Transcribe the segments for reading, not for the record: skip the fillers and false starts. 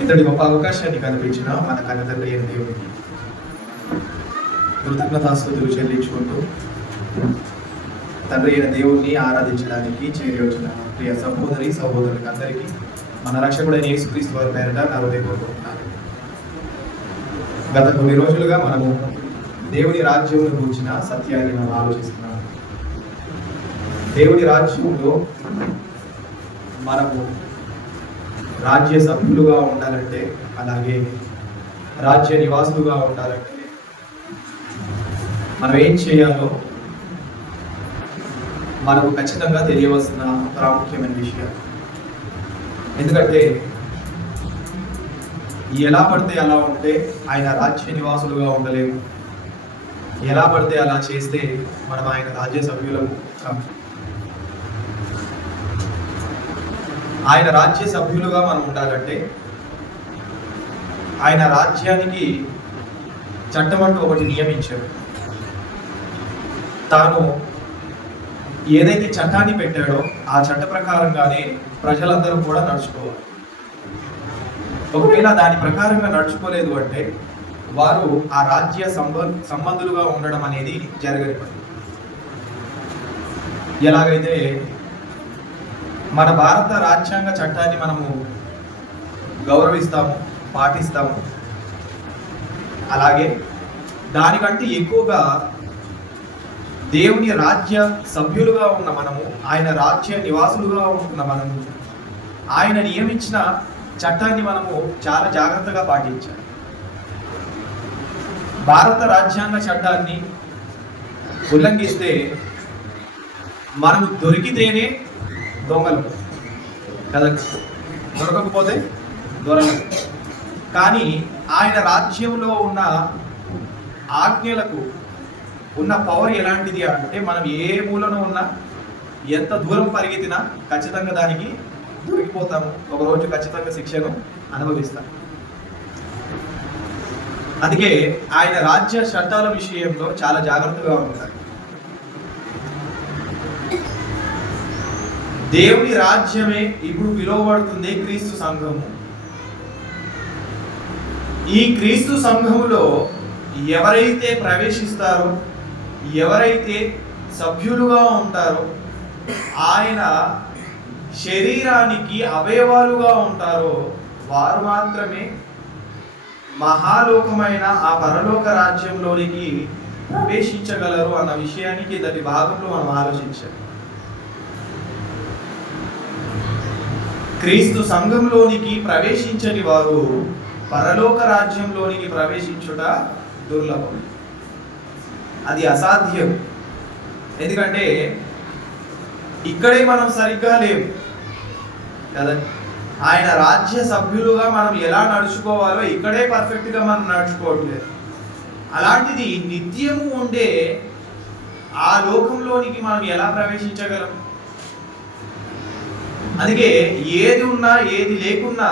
ఇంతటి గొప్ప అవకాశాన్ని కల్పించిన మన కన్నతండ్రి అయిన దేవుడికి కృతజ్ఞతాస్తుతులు చెల్లించుకుంటూ తండ్రి అయిన దేవుణ్ణి ఆరాధించడానికి చేరి వచ్చిన ప్రియ సహోదరి సహోదరులకు అందరికీ మన రక్షకుడైన యేసుక్రీస్తు వారి పేరిట నా హృదయపూర్వకమున్నాను. గత కొన్ని రోజులుగా మనము దేవుని రాజ్యంలో గురించిన సత్యాన్ని మనం ఆలోచిస్తున్నాము. దేవుని రాజ్యంలో మనము రాజ్య సభ్యులుగా ఉండాలంటే, అలాగే రాజ్య నివాసులుగా ఉండాలంటే మనం ఏం చేయాలో మనకు ఖచ్చితంగా తెలియవలసిన ప్రాముఖ్యమైన విషయం. ఎందుకంటే ఎలా పడితే అలా ఉంటే ఆయన రాజ్య నివాసులుగా ఉండలేము. ఎలా పడితే అలా చేస్తే మనం ఆయన రాజ్య సభ్యులము కాము. ఆయన రాజ్య సభ్యులుగా మనం ఉండాలంటే ఆయన రాజ్యానికి చట్టం అంటూ ఒకటి నియమించారు. తాను ఏదైతే చట్టాన్ని పెట్టాడో ఆ చట్ట ప్రకారంగానే ప్రజలందరూ కూడా నడుచుకోవాలి. ఒకవేళ దాని ప్రకారంగా నడుచుకోలేదు అంటే వారు ఆ రాజ్య సంబంధులుగా ఉండడం అనేది జరగని పని. ఎలాగైతే మన భారత రాజ్యాంగ చట్టాన్ని మనము గౌరవిస్తాము, పాటిస్తాము, అలాగే దానికంటే ఎక్కువగా దేవుని రాజ్య సభ్యులుగా ఉన్న మనము, ఆయన రాజ్య నివాసులుగా ఉంటున్న మనము, ఆయన నియమించిన చట్టాన్ని మనము చాలా జాగ్రత్తగా పాటించాలి. భారత రాజ్యాంగ చట్టాన్ని ఉల్లంఘిస్తే మనము దొరికితేనే దొంగలు కదా, దొరకకపోతే దొరకదు. కానీ ఆయన రాజ్యంలో ఉన్న ఆజ్ఞలకు ఉన్న పవర్ ఎలాంటిది అంటే మనం ఏ మూలను ఉన్నా, ఎంత దూరం పరిగెత్తినా ఖచ్చితంగా దానికి దొరికిపోతాము. ఒకరోజు ఖచ్చితంగా శిక్షను అనుభవిస్తాం. అందుకే ఆయన రాజ్య చట్టాల విషయంలో చాలా జాగ్రత్తగా ఉంటారు. దేవుని రాజ్యమే ఇప్పుడు పిలువబడుతుంది క్రీస్తు సంఘము. ఈ క్రీస్తు సంఘములో ఎవరైతే ప్రవేశిస్తారో, ఎవరైతే సభ్యులుగా ఉంటారో, ఆయన శరీరానికి అవయవాలుగా ఉంటారో వారు మాత్రమే మహాలోకమైన ఆ పరలోక రాజ్యంలోనికి ప్రవేశించగలరు అన్న విషయానికి దాని భాగంలో మనం ఆలోచించాలి. క్రీస్తు సంఘంలోనికి ప్రవేశించని వారు పరలోక రాజ్యంలోనికి ప్రవేశించుట దుర్లభం. అది అసాధ్యం. ఎందుకంటే ఇక్కడే మనం సరిగ్గా లేవు కదా. ఆయన రాజ్య సభ్యులుగా మనం ఎలా నడుచుకోవాలో ఇక్కడే పర్ఫెక్ట్గా మనం నడుచుకోవట్లేదు. అలాంటిది నిత్యము ఉండే ఆ లోకంలోనికి మనం ఎలా ప్రవేశించగలం? అందుకే ఏది ఉన్నా ఏది లేకున్నా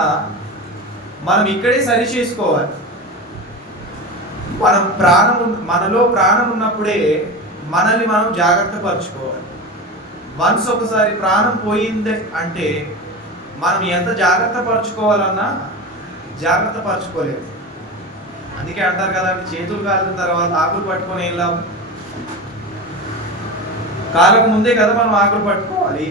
మనం ఇక్కడే సరి చేసుకోవాలి. మనలో ప్రాణం ఉన్నప్పుడే మనల్ని మనం జాగ్రత్త పరచుకోవాలి. వన్స్ ఒకసారి ప్రాణం పోయింది అంటే మనం ఎంత జాగ్రత్త పరచుకోవాలన్నా జాగ్రత్త పరచుకోలేము. అందుకే అంటారు కదా, చేతులు కాలిన తర్వాత ఆకులు పట్టుకొని వెళ్ళాం. కాలకు ముందే కదా మనం ఆకులు పట్టుకోవాలి.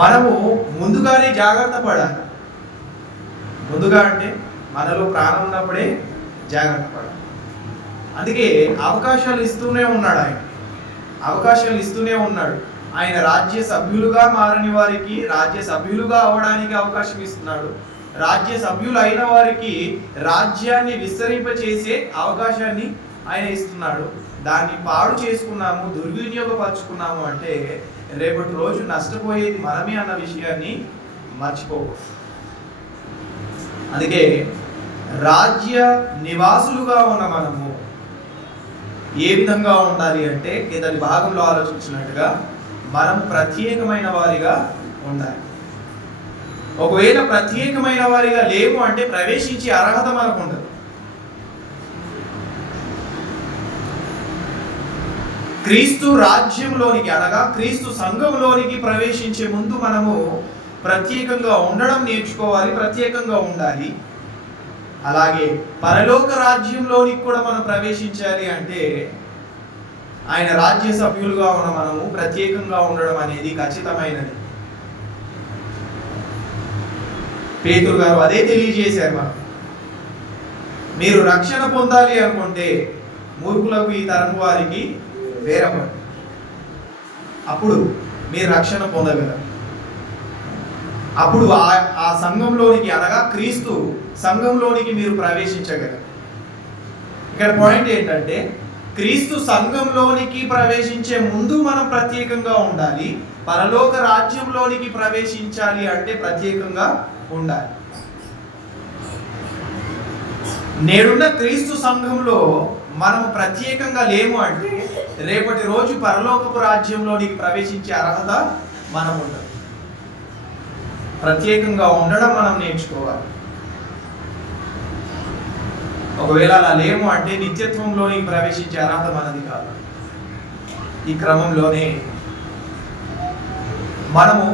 మనము ముందుగానే జాగ్రత్త పడాలి. ముందుగా అంటే మనలో ప్రాణం ఉన్నప్పుడే జాగ్రత్త పడాలి. అందుకే అవకాశాలు ఇస్తూనే ఉన్నాడు. అవకాశాలు ఇస్తూనే ఉన్నాడు. ఆయన రాజ్య సభ్యులుగా మారని వారికి రాజ్య సభ్యులుగా అవడానికి అవకాశం ఇస్తున్నాడు. రాజ్య సభ్యులు అయిన వారికి రాజ్యాన్ని విస్తరింపచేసే అవకాశాన్ని ఆయన ఇస్తున్నాడు. దాన్ని పాడు చేసుకున్నాము, దుర్వినియోగపరుచుకున్నాము అంటే రేపటి రోజు నష్టపోయేది మనమే అన్న విషయాన్ని మర్చిపోకూడదు. అందుకే రాజ్య నివాసులుగా ఉన్న మనము ఏ విధంగా ఉండాలి అంటే కిందటి భాగంలో ఆలోచించినట్టుగా మనం ప్రత్యేకమైన వారిగా ఉండాలి. ఒకవేళ ప్రత్యేకమైన వారిగా లేవు అంటే ప్రవేశించే అర్హత మనకు ఉండదు. క్రీస్తు రాజ్యంలోనికి అనగా క్రీస్తు సంఘంలోనికి ప్రవేశించే ముందు మనము ప్రత్యేకంగా ఉండడం నేర్చుకోవాలి, ప్రత్యేకంగా ఉండాలి. అలాగే పరలోక రాజ్యంలోనికి కూడా మనం ప్రవేశించాలి అంటే ఆయన రాజ్య సభ్యులుగా ఉన్న మనము ప్రత్యేకంగా ఉండడం అనేది ఖచ్చితమైనది. పేతురు గారు అదే తెలియజేశారు. మీరు రక్షణ పొందాలి అనుకుంటే మూర్ఖులకు ఈ తరం వారికి వేరపడి, అప్పుడు మీరు రక్షణ పొందగలరు. అప్పుడు ఆ సంఘంలోనికి, అనగా క్రీస్తు సంఘంలోనికి మీరు ప్రవేశించగలరు. ఇక్కడ పాయింట్ ఏంటంటే, క్రీస్తు సంఘంలోనికి ప్రవేశించే ముందు మనం ప్రత్యేకంగా ఉండాలి. పరలోక రాజ్యంలోనికి ప్రవేశించాలి అంటే ప్రత్యేకంగా ఉండాలి. నేడున్న క్రీస్తు సంఘంలో మనం ప్రత్యేకంగా లేము అంటే రేపటి రోజు పరలోకపు రాజ్యంలోనికి ప్రవేశించే అర్హత మనం ఉండదు. ప్రత్యేకంగా ఉండడం మనం నేర్చుకోవాలి. ఒకవేళ అలా లేము అంటే నిత్యత్వంలోనికి ప్రవేశించే అర్హత మనది కాదు. ఈ క్రమంలోనే మనము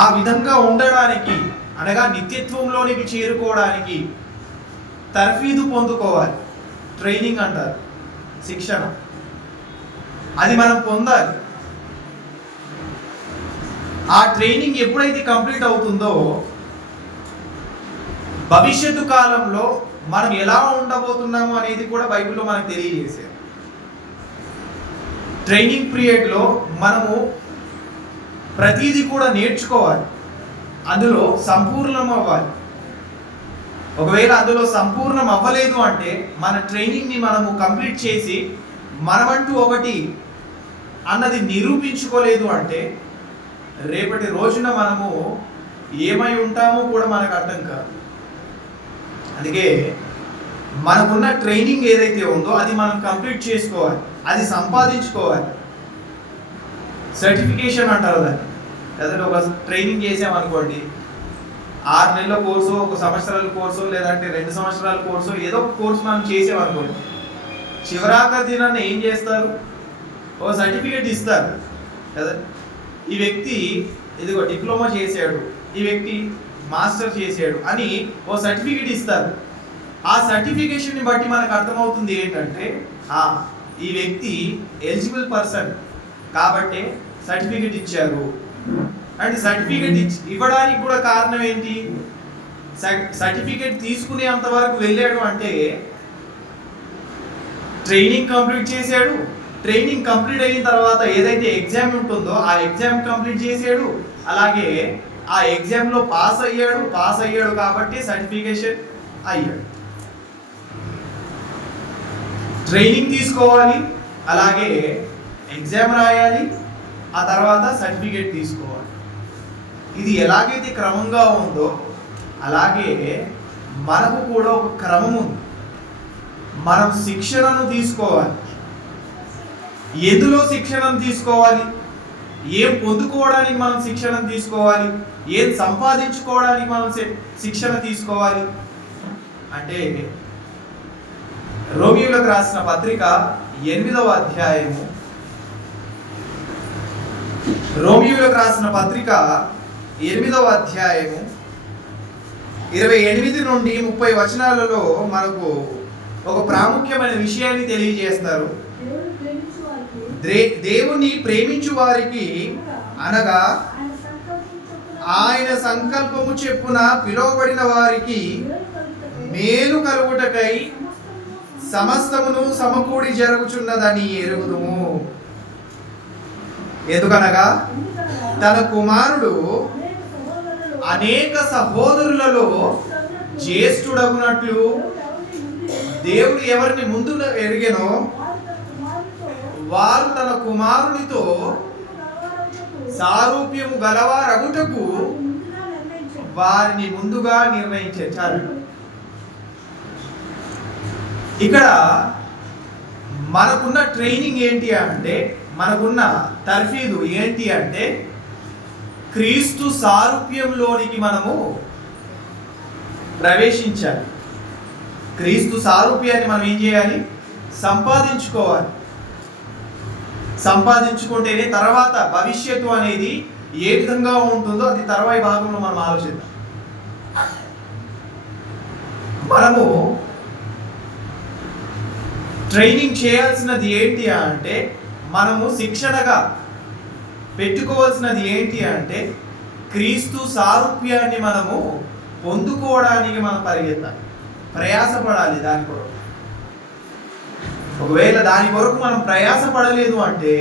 ఆ విధంగా ఉండడానికి, అనగా నిత్యత్వంలోనికి చేరుకోవడానికి తర్ఫీదు పొందుకోవాలి. ట్రైనింగ్ అంటారు, శిక్షణ. అది మనం పొందాలి. ఆ ట్రైనింగ్ ఎప్పుడైతే కంప్లీట్ అవుతుందో భవిష్యత్తు కాలంలో మనం ఎలా ఉండబోతున్నాము అనేది కూడా బైబిల్లో మనకు తెలియజేశారు. ట్రైనింగ్ పీరియడ్లో మనము ప్రతిదీ కూడా నేర్చుకోవాలి, అందులో సంపూర్ణం అవ్వాలి. ఒకవేళ అందులో సంపూర్ణం అవ్వలేదు అంటే మన ట్రైనింగ్ని మనము కంప్లీట్ చేసి మనమంటూ ఒకటి అన్నది నిరూపించుకోలేదు అంటే రేపటి రోజున మనము ఏమై ఉంటామో కూడా మనకు అర్థం కాదు. అందుకే మనకున్న ట్రైనింగ్ ఏదైతే ఉందో అది మనం కంప్లీట్ చేసుకోవాలి, అది సంపాదించుకోవాలి. సర్టిఫికేషన్ అంటారు దాన్ని. లేదంటే ఒక ట్రైనింగ్ చేసామనుకోండి, 6 నెలల కోర్సు, 1 సంవత్సరాల కోర్సు, లేదంటే 2 సంవత్సరాల కోర్సు, ఏదో ఒక కోర్సు మనం చేసామనుకోండి, చివరాఖరి దినాన్ని ఏం చేస్తారు? ఒక సర్టిఫికేట్ ఇస్తారు కదా. ఈ వ్యక్తి ఇదిగో డిప్లొమా చేశాడు, ఈ వ్యక్తి మాస్టర్ చేశాడు అని ఓ సర్టిఫికేట్ ఇస్తారు. ఆ సర్టిఫికేషన్ని బట్టి మనకు అర్థమవుతుంది ఏంటంటే ఈ వ్యక్తి ఎలిజిబుల్ పర్సన్ కాబట్టి సర్టిఫికేట్ ఇచ్చారు. అండ్ సర్టిఫికేట్ ఇవ్వడానికి కూడా కారణం ఏంటి? సర్టిఫికేట్ తీసుకునేంత వరకు వెళ్ళాడు అంటే ట్రైనింగ్ కంప్లీట్ చేశాడు. ట్రైనింగ్ కంప్లీట్ అయిన తర్వాత ఏదైతే ఎగ్జామ్ ఉంటుందో ఆ ఎగ్జామ్ కంప్లీట్ చేశాడు. అలాగే ఆ ఎగ్జామ్లో పాస్ అయ్యాడు కాబట్టి సర్టిఫికేషన్ అయ్యాడు. ట్రైనింగ్ తీసుకోవాలి, అలాగే ఎగ్జామ్ రాయాలి, ఆ తర్వాత సర్టిఫికేట్ తీసుకోవాలి. ఇది ఎలాగైతే క్రమంగా ఉందో అలాగే మనకు కూడా ఒక క్రమం ఉంది. మనం శిక్షణను తీసుకోవాలి. ఎందులో శిక్షణను తీసుకోవాలి? ఏం పొందుకోవడానికి మనం శిక్షణను తీసుకోవాలి? ఏం సంపాదించుకోవడానికి మనం శిక్షణ తీసుకోవాలి అంటే రోమీయులకు రాసిన పత్రిక 8వ అధ్యాయము, రోమీయులకు రాసిన పత్రిక 8వ అధ్యాయము 28 నుండి 30 వచనాలలో మనకు ఒక ప్రాముఖ్యమైన విషయాన్ని తెలియజేస్తారు. దేవుని ప్రేమించు వారికి అనగా ఆయన సంకల్పము చెప్పున పిలువబడిన వారికి మేలు కలుగుటకై సమస్తమును సమకూడి జరుగుచున్నదని ఎరుగుదుము. ఎందుకనగా తన కుమారుడు అనేక సహోదరులలో జ్యేష్ఠుడగునట్లు దేవుడు ఎవరిని ముందు ఎరిగెనో వారు తన కుమారునితో సారూప్యము గలవారగుటకు వారిని ముందుగా నిర్ణయించారు. ఇక్కడ మనకున్న ట్రైనింగ్ ఏంటి అంటే, మనకున్న తర్ఫీదు ఏంటి అంటే క్రీస్తు సారూప్యంలోనికి మనము ప్రవేశించాలి. క్రీస్తు సారూప్యాన్ని మనం ఏం చేయాలి? సంపాదించుకోవాలి. సంపాదించుకుంటేనే తర్వాత భవిష్యత్తు అనేది ఏ విధంగా ఉంటుందో అది తర్వాయి భాగంలో మనం ఆలోచిద్దాం. మనము ట్రైనింగ్ చేయాల్సినది ఏంటి అంటే, మనము శిక్షణగా పెట్టుకోవాల్సినది ఏంటి అంటే, క్రీస్తు సారూప్యాన్ని మనము పొందుకోవడానికి మనం పరిగెత్తాలి, ప్రయాసపడాలి దాని కొరకు. ఒకవేళ దాని కొరకు మనం ప్రయాసపడలేదు అంటే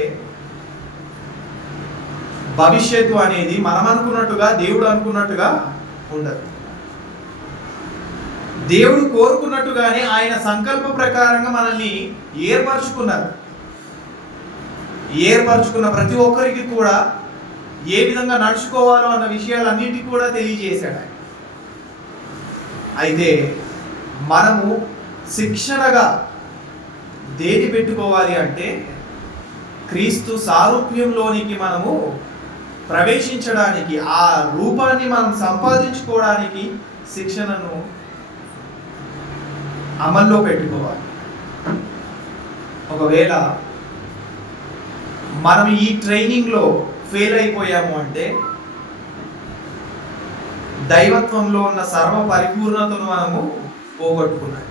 భవిష్యత్తు అనేది మనం అనుకున్నట్టుగా, దేవుడు అనుకున్నట్టుగా ఉండదు. దేవుడు కోరుకున్నట్టుగానే ఆయన సంకల్ప ప్రకారంగా మనల్ని ఏర్పరచుకున్నారు. ఏర్పరచుకున్న ప్రతి ఒక్కరికి కూడా ఏ విధంగా నడుచుకోవాలో అన్న విషయాలన్నింటినీ కూడా తెలియజేశాడు ఆయన. అయితే మనము శిక్షణగా దేని పెట్టుకోవాలి అంటే, క్రీస్తు సారూప్యంలోనికి మనము ప్రవేశించడానికి, ఆ రూపాన్ని మనం సంపాదించుకోవడానికి శిక్షణను అమల్లో పెట్టుకోవాలి. ఒకవేళ మనం ఈ ట్రైనింగ్లో ఫెయిల్ అయిపోయాము అంటే దైవత్వంలో ఉన్న సర్వ పరిపూర్ణతను మనము పోగొట్టుకున్నాం.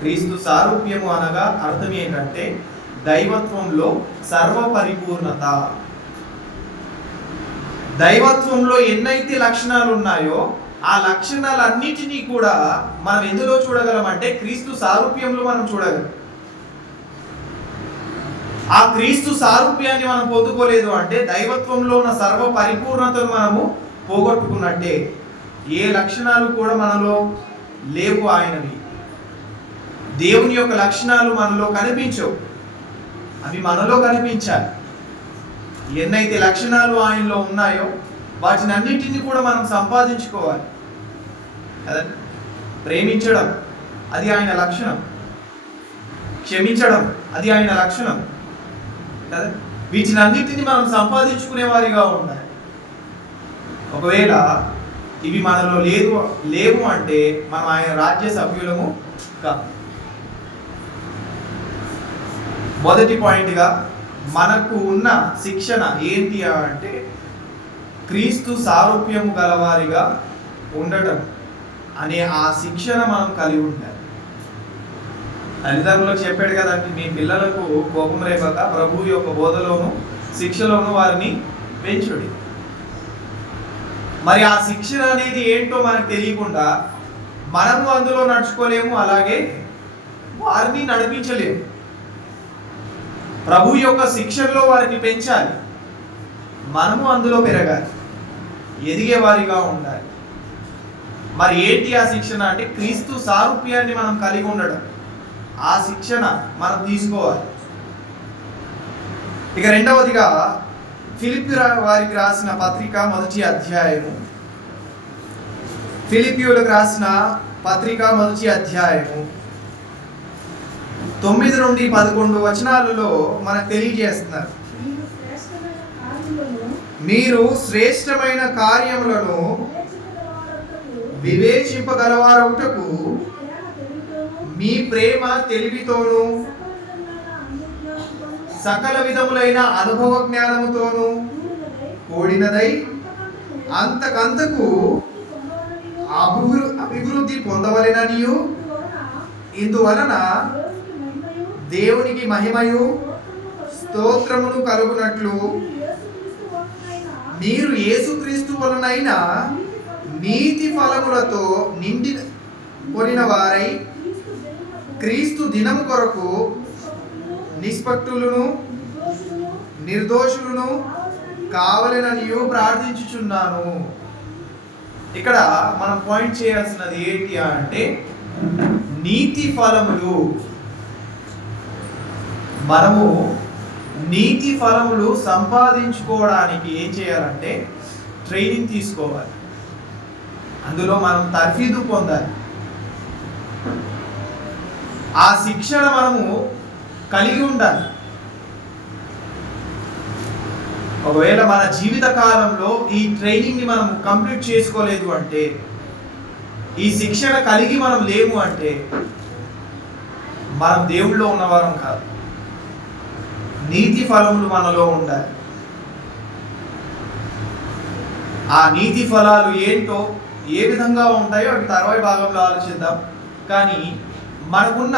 క్రీస్తు సారూప్యము అనగా అర్థం ఏంటంటే దైవత్వంలో సర్వ పరిపూర్ణత. దైవత్వంలో ఎన్నైతే లక్షణాలు ఉన్నాయో ఆ లక్షణాలన్నిటినీ కూడా మనం ఎందులో చూడగలం అంటే క్రీస్తు సారూప్యంలో మనం చూడగలం. ఆ క్రీస్తు సారూప్యాన్ని మనం పొందుకోలేదు అంటే దైవత్వంలో ఉన్న సర్వ పరిపూర్ణతను మనము పోగొట్టుకున్నట్టే. ఏ లక్షణాలు కూడా మనలో లేవు ఆయనవి. దేవుని యొక్క లక్షణాలు మనలో కనిపించవు, అవి మనలో కనిపించాలి. ఎన్నైతే లక్షణాలు ఆయనలో ఉన్నాయో వాటిని అన్నింటినీ కూడా మనం సంపాదించుకోవాలి కదా. ప్రేమించడం అది ఆయన లక్షణం, క్షమించడం అది ఆయన లక్షణం కదా. వీటిని అన్నింటినీ మనం సంపాదించుకునే వారిగా ఉండాలి. ఒకవేళ ఇవి మనలో లేవు అంటే మనం ఆయన రాజ్య సభ్యులము కాదు. మొదటి పాయింట్గా మనకు ఉన్న శిక్షణ ఏంటి అంటే క్రీస్తు సారూప్యము గలవారిగా ఉండటం అనే ఆ శిక్షణ మనం కలిగి ఉండాలి. తల్లిదండ్రులకు చెప్పాడు కదండి, మీ పిల్లలకు కోపం రేపక ప్రభువు యొక్క బోధలోను శిక్షలోను వారిని పెంచుడి. మరి ఆ శిక్షణ అనేది ఏంటో మనకు తెలియకుండా మనము అందులో నడుచుకోలేము, అలాగే వారిని నడిపించలేము. ప్రభు యొక్క శిక్షణలో వారిని పెంచాలి, మనము అందులో పెరగాలి, ఎదిగే వారిగా ఉండాలి. మరి ఏంటి ఆ శిక్షణ అంటే క్రీస్తు సారూప్యాన్ని మనం కలిగి ఉండడం. ఆ శిక్షణ మనం తీసుకోవాలి. ఇక రెండవదిగా ఫిలిప్పీ వారికి రాసిన పత్రిక మొదటి అధ్యాయము, ఫిలిప్పీయులకు రాసిన పత్రిక మొదటి అధ్యాయము 9 నుండి 11 వచనాలలో మనకు తెలియజేస్తున్నారు. మీరు శ్రేష్టమైన కార్యములను వివేచింపగలవారవుటకు మీ ప్రేమ తెలివితోను సకల విధములైన అనుభవ జ్ఞానముతోను కూడినదై అంతకంతకు అభివృద్ధి పొందవలెననియు, ఇందువలన దేవునికి మహిమయు స్తోత్రమును కలుగునట్లు మీరు యేసుక్రీస్తు వలనైన నీతి ఫలములతో నిండి కొనిన వారై క్రీస్తు దినము కొరకు నిష్పక్షులను నిర్దోషులను కావలెననియు ప్రార్థించుచున్నాను. ఇక్కడ మనం పాయింట్ చేయాల్సినది ఏంటి అంటే నీతి ఫలములు. మనము నీతి ఫలములు సంపాదించుకోవడానికి ఏం చేయాలంటే ట్రైనింగ్ తీసుకోవాలి, అందులో మనం తర్ఫీదు పొందాలి. ఆ శిక్షణ మనము కలిగి ఉండాలి. ఒకవేళ మన జీవిత కాలంలో ఈ ట్రైనింగ్ని మనం కంప్లీట్ చేసుకోలేదు అంటే, ఈ శిక్షణ కలిగి మనం లేము అంటే మనం దేవుళ్ళో ఉన్నవారం కాదు. నీతి ఫలములు మనలో ఉండాలి. ఆ నీతి ఫలాలు ఏంటో, ఏ విధంగా ఉంటాయో అవి తర్వాయి భాగంలో ఆలోచిద్దాం. కానీ మనకున్న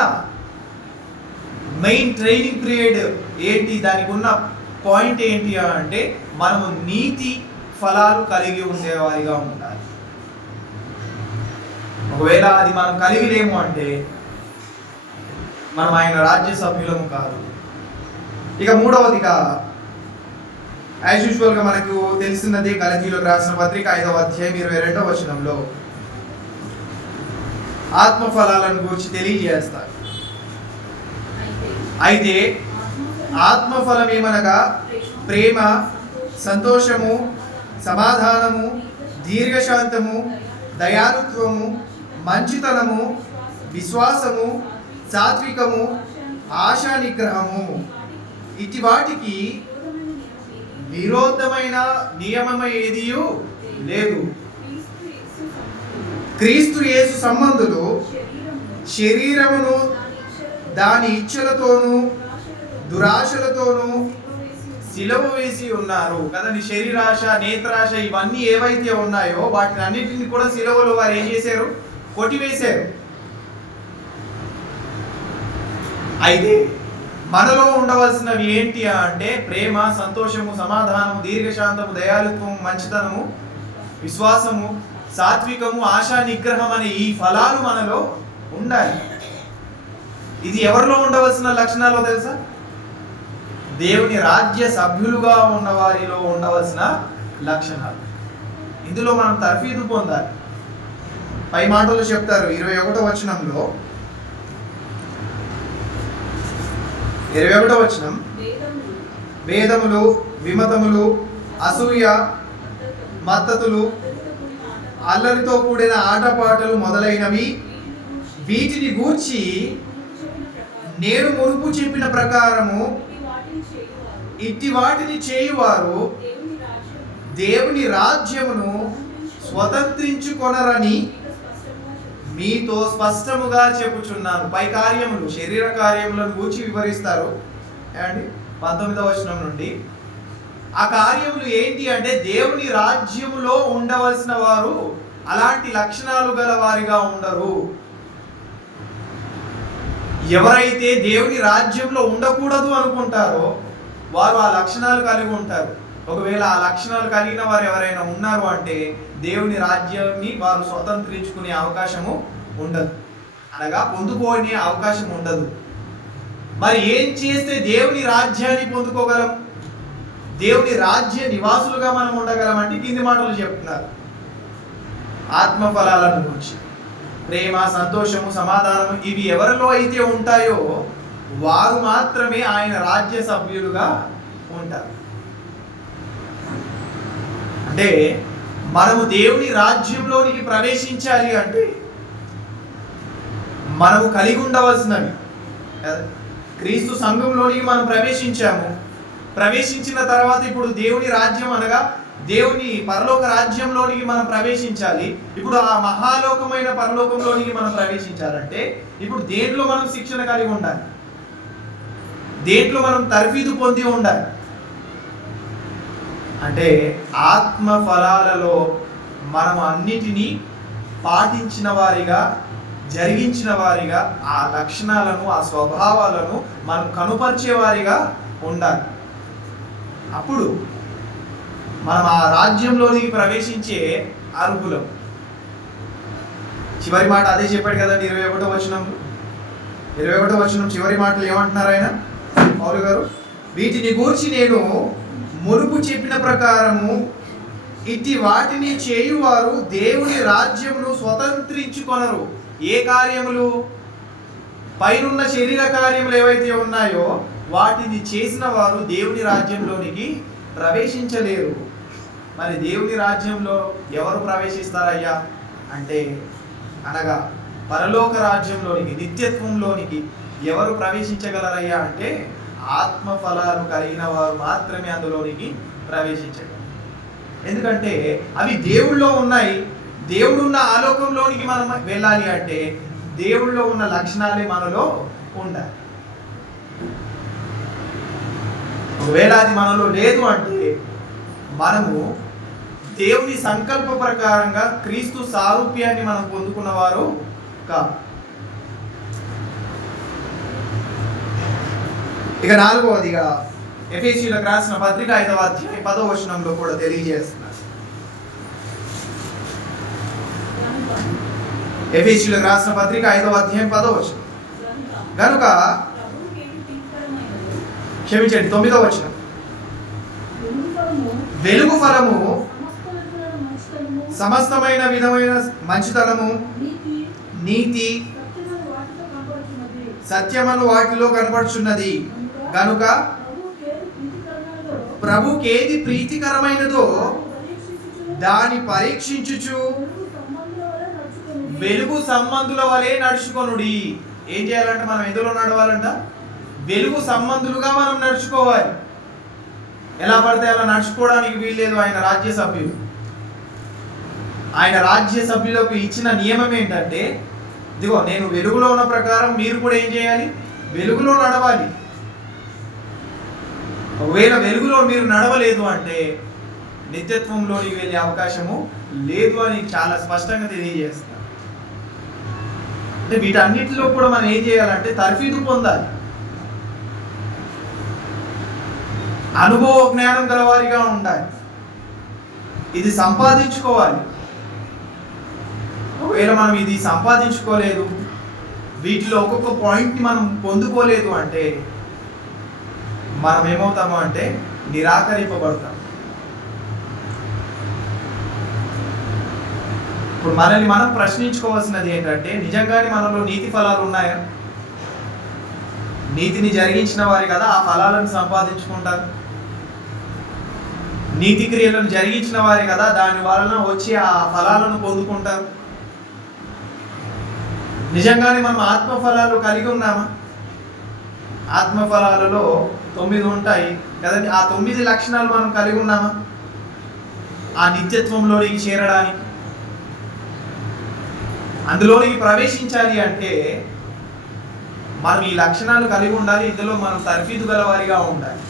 మెయిన్ ట్రైనింగ్ పీరియడ్ ఏంటి, దానికి ఉన్న పాయింట్ ఏంటి అంటే మనము నీతి ఫలాలు కలిగి ఉండేవారిగా ఉండాలి. ఒకవేళ అది మనం కలిగి లేము అంటే మనం ఆయన రాజ్య సభ్యులము కాదు. ఇక మూడవదిగా యాజ్ యూజువల్గా మనకు తెలిసినది గలతీయులకు రాసిన పత్రిక 5వ అధ్యాయం 22వ వచనంలో ఆత్మఫలాలను గురించి తెలియజేస్తారు. అయితే ఆత్మఫలం ఏమనగా ప్రేమ, సంతోషము, సమాధానము, దీర్ఘశాంతము, దయాళుత్వము, మంచితనము, విశ్వాసము, సాత్వికము, ఆశా నిగ్రహము. ఇటు వాటికి విరోధమైన నియమము ఏదియూ లేదు. క్రీస్తు యేసు సంబంధులు శరీరమును దాని ఇచ్చలతోనూ దురాశలతోనూ సిలువ వేసి ఉన్నారు కదండి. శరీరాశ, నేత్రాశ ఇవన్నీ ఏవైతే ఉన్నాయో వాటిని అన్నిటిని కూడా సిలువలో వారు ఏం చేశారు? కొట్టివేశారు. అయితే మనలో ఉండవలసినవి ఏంటి అంటే ప్రేమ, సంతోషము, సమాధానము, దీర్ఘశాంతము, దయాళుత్వము, మంచితనము, విశ్వాసము, సాత్వికము, ఆశా నిగ్రహం అనే ఈ ఫలాలు మనలో ఉండాలి. ఇది ఎవరిలో ఉండవలసిన లక్షణాలు తెలుసా? దేవుని రాజ్య సభ్యులుగా ఉన్న వారిలో ఉండవలసిన లక్షణాలు. ఇందులో మనం తర్ఫీదు పొందాలి. పై మాటలు చెప్తారు 21వ వచనంలో. 21వ వచనం, వేదములు, విమతములు, అసూయ, మత్తతులు, అల్లరితో కూడిన ఆటపాటలు మొదలైనవి వీటిని గూర్చి నేను మునుపు చెప్పిన ప్రకారము ఇట్టి వాటిని చేయువారు దేవుని రాజ్యమును స్వతంత్రించుకొనరని మీతో స్పష్టముగా చెప్పుచున్నాను. పై కార్యములు, శరీర కార్యములను గూర్చి వివరిస్తారు అండి 19వ వచనం నుండి. ఆ కార్యములు ఏంటి అంటే దేవుని రాజ్యములో ఉండవలసిన వారు అలాంటి లక్షణాలు గల వారిగా ఉండరు. ఎవరైతే దేవుని రాజ్యంలో ఉండకూడదు అనుకుంటారో వారు ఆ లక్షణాలు కలిగి ఉంటారు. ఒకవేళ ఆ లక్షణాలు కలిగిన వారు ఎవరైనా ఉన్నారు అంటే దేవుని రాజ్యాన్ని వారు స్వతంత్రించుకునే అవకాశము ఉండదు, అనగా పొందుకోనే అవకాశం ఉండదు. మరి ఏం చేస్తే దేవుని రాజ్యాన్ని పొందుకోగలం, దేవుని రాజ్య నివాసులుగా మనం ఉండగలం అంటే కింది మాటలు చెప్తున్నారు. ఆత్మఫలాలను గురించి ప్రేమ, సంతోషము, సమాధానము ఇవి ఎవరిలో అయితే ఉంటాయో వారు మాత్రమే ఆయన రాజ్య సభ్యులుగా ఉంటారు. అంటే మనము దేవుని రాజ్యంలోనికి ప్రవేశించాలి అంటే మనము కలిగి ఉండవలసినవి. క్రీస్తు సంఘంలోనికి మనం ప్రవేశించాము. ప్రవేశించిన తర్వాత ఇప్పుడు దేవుని రాజ్యం అనగా దేవుని పరలోక రాజ్యంలోనికి మనం ప్రవేశించాలి. ఇప్పుడు ఆ మహాలోకమైన పరలోకంలోనికి మనం ప్రవేశించాలంటే ఇప్పుడు దేంట్లో మనం శిక్షణ కలిగి ఉండాలి, దేంట్లో మనం తర్ఫీదు పొంది ఉండాలి అంటే ఆత్మ ఫలాలలో మనం అన్నిటినీ పాటించిన వారిగా, జరిగించిన వారిగా, ఆ లక్షణాలను, ఆ స్వభావాలను మనం కనుపరిచే వారిగా ఉండాలి. అప్పుడు మనం ఆ రాజ్యంలోనికి ప్రవేశించే అర్హులం. చివరి మాట అదే చెప్పాడు కదండి 21వ వచనం చివరి మాటలు ఏమంటున్నారు ఆయన పౌలు గారు? వీటిని గూర్చి నేను మునుపు చెప్పిన ప్రకారము ఇట్టి వాటిని చేయువారు దేవుని రాజ్యమును స్వతంత్రించుకొనరు. ఏ కార్యములు? పైనున్న శరీర కార్యములు ఏవైతే ఉన్నాయో వాటిని చేసిన వారు దేవుని రాజ్యంలోనికి ప్రవేశించలేరు. మరి దేవుని రాజ్యంలో ఎవరు ప్రవేశిస్తారయ్యా అంటే అనగా పరలోక రాజ్యంలోనికి, నిత్యత్వంలోనికి ఎవరు ప్రవేశించగలరయ్యా అంటే ఆత్మ ఫలాలు కలిగిన వారు మాత్రమే అందులోనికి ప్రవేశించగలరు. ఎందుకంటే అవి దేవుళ్ళో ఉన్నాయి. దేవుడున్న ఆలోకంలోనికి మనం వెళ్ళాలి అంటే దేవుళ్ళో ఉన్న లక్షణాలే మనలో ఉండాలి. ఒకవేళ అది మనలో లేదు అంటే మనము దేవుని సంకల్ప ప్రకారంగా క్రీస్తు సారూప్యాన్ని మనం పొందుకున్నవారు కాదు. ఇక నాలుగవదిగా ఎఫెసీయులకు రాసిన పత్రిక 5వ అధ్యాయం 10వ వచనంలో కూడా తెలియజేస్తున్నారు. ఎఫెసీయులకు రాసిన పత్రిక 5వ అధ్యాయం 10వ వచనం. కనుక క్షమించండి, 9వ వచనం. వెలుగు ఫలము సమస్తమైన విధమైన మంచితనము, నీతి, సత్యమును వాటిలో కనపడుచున్నది. కనుక ప్రభుకేది ప్రీతికరమైనదో దాని పరీక్షించుచు వెలుగు సంబంధుల వలె నడుచుకొనుడి. ఏం చేయాలంటే మనం ఎందులో నడవాలంట? వెలుగు సంబంధులుగా మనం నడుచుకోవాలి. ఎలా పడితే అలా నడుచుకోవడానికి వీల్లేదు. ఆయన రాజ్య సభ్యులు, ఆయన రాజ్య సభ్యులకు ఇచ్చిన నియమం ఏంటంటే, ఇదిగో నేను వెలుగులో ఉన్న ప్రకారం మీరు కూడా ఏం చేయాలి? వెలుగులో నడవాలి. ఒకవేళ వెలుగులో మీరు నడవలేదు అంటే నిత్యత్వంలోనికి వెళ్ళే అవకాశము లేదు అని చాలా స్పష్టంగా తెలియజేస్తారు. అంటే వీటన్నిటిలో కూడా మనం ఏం చేయాలంటే తర్ఫీదు పొందాలి, అనుభవ జ్ఞానం గలవారిగా ఉండాలి, ఇది సంపాదించుకోవాలి. ఒకవేళ మనం ఇది సంపాదించుకోలేదు, వీటిలో ఒక్కొక్క పాయింట్ని మనం పొందుకోలేదు అంటే మనం ఏమవుతాము అంటే నిరాకరింపబడతాం. ఇప్పుడు మనల్ని మనం ప్రశ్నించుకోవాల్సినది ఏంటంటే, నిజంగానే మనలో నీతి ఫలాలు ఉన్నాయా? నీతిని జరిగించిన వారి కదా ఆ ఫలాలను సంపాదించుకుంటారు. నీతి క్రియలను జరిగించిన వారి కదా దాని వలన వచ్చి ఆ ఫలాలను పొందుకుంటారు. నిజంగానే మనం ఆత్మఫలాలు కలిగి ఉన్నామా? ఆత్మఫలాలలో 9 ఉంటాయి కదండి. ఆ 9 లక్షణాలు మనం కలిగి ఉన్నామా ఆ నిత్యత్వంలోనికి చేరడానికి? అందులోనికి ప్రవేశించాలి అంటే మనం ఈ లక్షణాలు కలిగి ఉండాలి. ఇందులో మనం తర్ఫీదు గల వారిగా ఉండాలి.